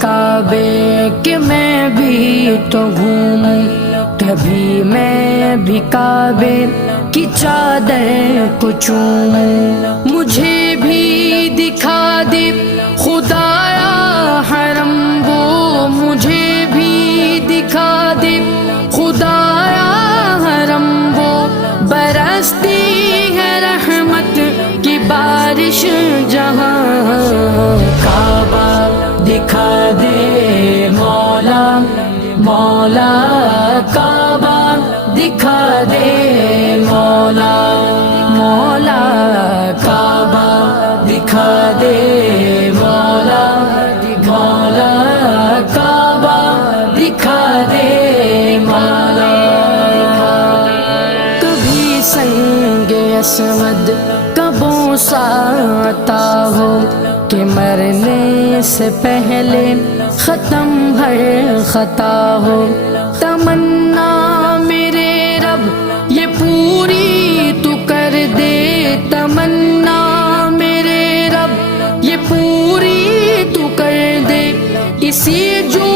کعبے کہ میں بھی تو گھوموں، کبھی میں بھی کعبے کی چادر کو چوموں، مجھے بھی دکھا دے خدایا حرم وہ، مجھے بھی دکھا دے خدایا حرم وہ، برستی ہے رحمت کی بارش جہاں، کعبہ دکھا دے مولا مولا، کعبہ دکھا دے مولا مولا، کعبہ دکھا دے مولا مولا، کعبہ دکھا دے مولا۔ کبھی سنگ اسود کا بوسہ عطا ہو کہ مرنے سے پہلے ختم ہر خطا ہو، تمنا میرے رب یہ پوری تو کر دے، تمنا میرے رب یہ پوری تو کر دے، اسی جو